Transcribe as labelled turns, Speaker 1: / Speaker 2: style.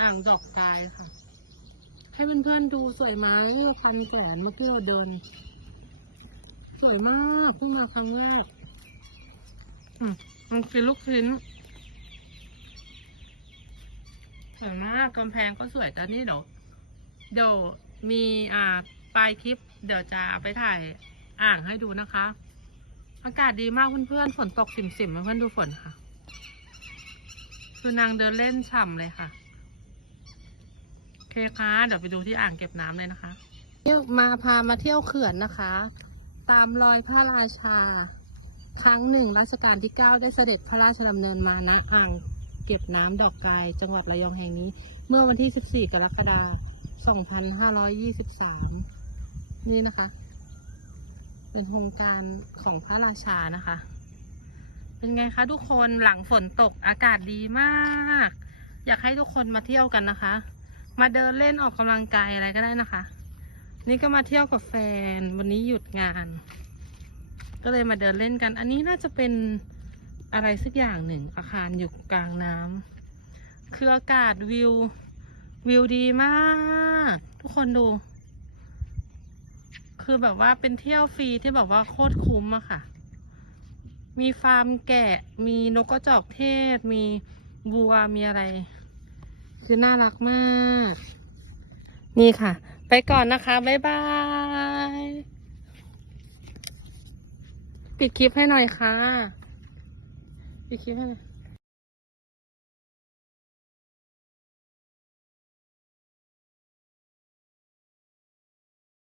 Speaker 1: อ่างดอกกายค่ะ ให้เพื่อนๆดูสวยไหมพันแสนเมื่อกี้เราเดิน สวยมากเพิ่งมาครั้งแรกอืมมันคือลูกชิ้นสวยมากกำแพงก็สวยแต่นี่เดี๋ยวเดี๋ยวมีอ่าปลายคลิป เดี๋ยวจะไปถ่ายอ่างให้ดูนะคะ อากาศดีมากเพื่อนๆฝนตกสิมๆเพื่อนๆดูฝนค่ะ คือนางเดินเล่นฉ่ำเลยค่ะ คค่ะ เดี๋ยวไปดูที่อ่างเก็บน้ำเลยนะคะมาพามาเที่ยวเขื่อนนะคะ ตามรอยพระราชา ครั้งหนึ่งรัชกาลที่เก้าได้เสด็จพระราชดำเนินมาณอ่างเก็บน้ำดอกกายจังหวัดระยองแห่งนี้ เมื่อวันที่ 14 กรกฎาคม 2523 นี่นะคะ เป็นโครงการของพระราชานะคะ เป็นไงคะทุกคนหลังฝนตกอากาศดีมาก อยากให้ทุกคนมาเที่ยวกันนะคะ มาเดินเล่นออกกำลังกายอะไรก็ได้นะคะ นี่ก็มาเที่ยวกับแฟน วันนี้หยุดงาน ก็เลยมาเดินเล่นกัน อันนี้น่าจะเป็นอะไรสักอย่างหนึ่ง อาคารอยู่กลางน้ำคืออากาศวิว วิวดีมาก ทุกคนดู คือแบบว่าเป็นเที่ยวฟรีที่แบบว่าโคตรคุ้มอะค่ะ มีฟาร์มแกะ มีนกกระจอกเทศ มีบัว มีอะไร คือน่ารักมาก นี่ค่ะ ไปก่อนนะคะ บ๊ายบาย ปิดคลิปให้หน่อยค่ะ ปิดคลิปให้หน่อย